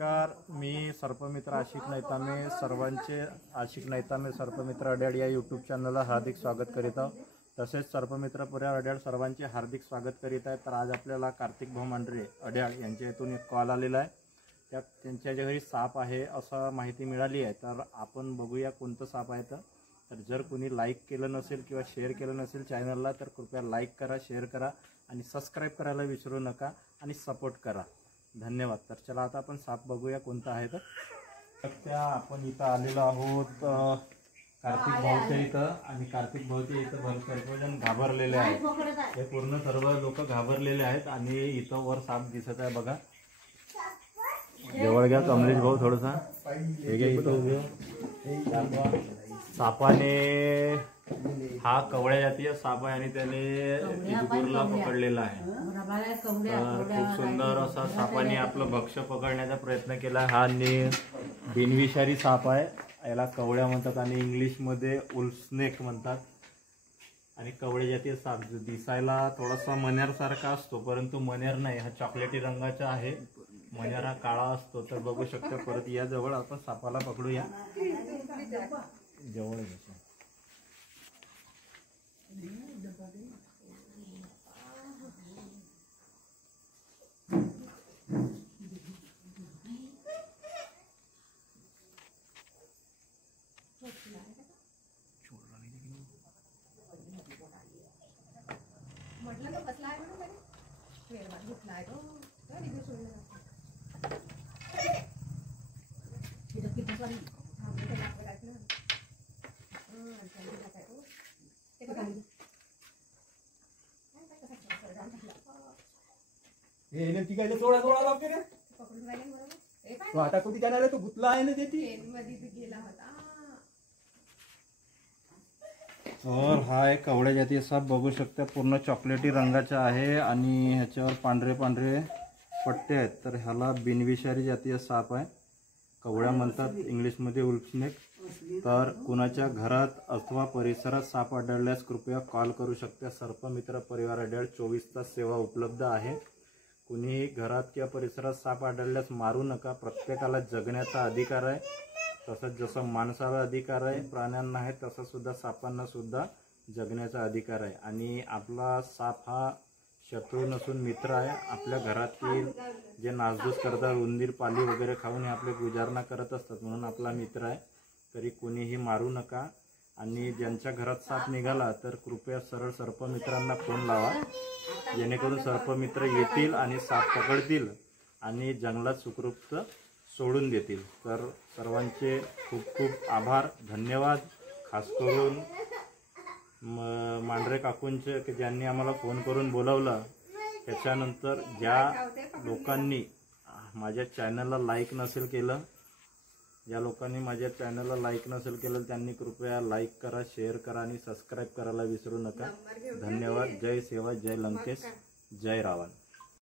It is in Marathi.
नमस्कार, मी सर्पमित्र आशिक नैतामे सर्वांचे आशिक नैतामे सर्पमित्र अड्याळ या यूट्यूब चॅनलला हार्दिक स्वागत करीत आहोत। तसेच सर्पमित्र पुऱ्या अड्याळ सर्वांचे हार्दिक स्वागत करीत आहे। तर आज आपल्याला कार्तिक भाऊ मांढरे अड्याळ यांच्या इथून एक कॉल आलेला आहे। त्यात त्यांच्या घरी साप आहे असं माहिती मिळाली आहे। तर आपण बघूया कोणतं साप आहे। तर जर कोणी लाईक केलं नसेल किंवा शेअर केलं नसेल चॅनलला तर कृपया लाईक करा, शेअर करा आणि सबस्क्राईब करायला विसरू नका आणि सपोर्ट करा। धन्यवाद। तर चला आता आपण साप बघूया कोणता आहे। तर आपण इथं आलेलो आहोत कार्तिक भाऊच्या इथं आणि कार्तिक भाऊच्या इथं सर्वजण घाबरलेले आहेत। हे पूर्ण सर्व लोक घाबरलेले आहेत आणि इथं वर साप दिसत आहे बघा। जवळ घ्या कमलेश भाऊ थोडासा, हे घ्या इथं सापाने हा कवळ्या जातीय साप आहे आणि त्याने इदूरला पकडलेला आहे। खूप सुंदर असा सापाने आपलं भक्ष्य पकडण्याचा प्रयत्न केला। हा बिनविषारी साप आहे, याला कवळ्या म्हणतात आणि इंग्लिश मध्ये वुल्फ स्नेक म्हणतात। आणि कवळे जातीय साप दिसायला थोडासा मण्यार सारखा असतो, परंतु मण्यार नाही, हा चॉकलेटी रंगाचा आहे। मण्यार हा काळा असतो। तर बघू शकता, परत या जवळ आपण सापाला पकडूया। जवळ म्हटलं तो बसला आहे म्हणून वेळेवर घेतला आहे तो निघून सोडला तिथं किती पण हे नेमकी काय सोळा सोळा लावते रे पकडून राहिले बरोबर। तो आता कुठे जाणार आहे? तो गुतला आहे ना त्याची मध्ये गेला होता। तर हा एक कवळ्या जातीय साप बघू शकता, पूर्ण चॉकलेटी रंगाचा आहे आणि ह्याच्यावर पांढरे पांढरे पट्टे आहेत। तर ह्याला बिनविषारी जातीय साप आहे, कवळ्या म्हणतात इंग्लिशमध्ये वुल्फ स्नेक। तर कुणाच्या घरात अथवा परिसरात साप आढळल्यास कृपया कॉल करू शकता। सर्पमित्र परिवार अड्याळ 24 तास सेवा उपलब्ध आहे। कुणीही घरात किंवा परिसरात साप आढळल्यास मारू नका। प्रत्येकाला जगण्याचा अधिकार आहे। तसंच जसं माणसाला अधिकार आहे, प्राण्यांना आहे, तसं सुद्धा सापांना सुद्धा जगण्याचा अधिकार आहे। आणि आपला साप हा शत्रू नसून मित्र आहे। आपल्या घरातील जे नासधूस करतात, उंदीर पाली वगैरे खाऊन हे आपले गुजारणा करत असतात, म्हणून आपला मित्र आहे। तरी कोणीही मारू नका। आणि ज्यांच्या घरात साप निघाला तर कृपया सरळ सर्पमित्रांना फोन लावा, जेणेकरून सर्पमित्र येतील आणि साप पकडतील आणि जंगलात सुखरूप सोडून देतील। तर सर्वांचे खूप खूप आभार, धन्यवाद। खास करून मांढरे काकूंचे की ज्यांनी आम्हाला फोन करून बोलावलं। त्याच्यानंतर ज्या लोकांनी माझ्या चॅनलला लाईक नसेल केलं, त्यांनी कृपया लाईक करा, शेअर करा आणि सबस्क्राईब करायला विसरू नका। धन्यवाद। जय सेवा, जय लंकेश, जय रावण।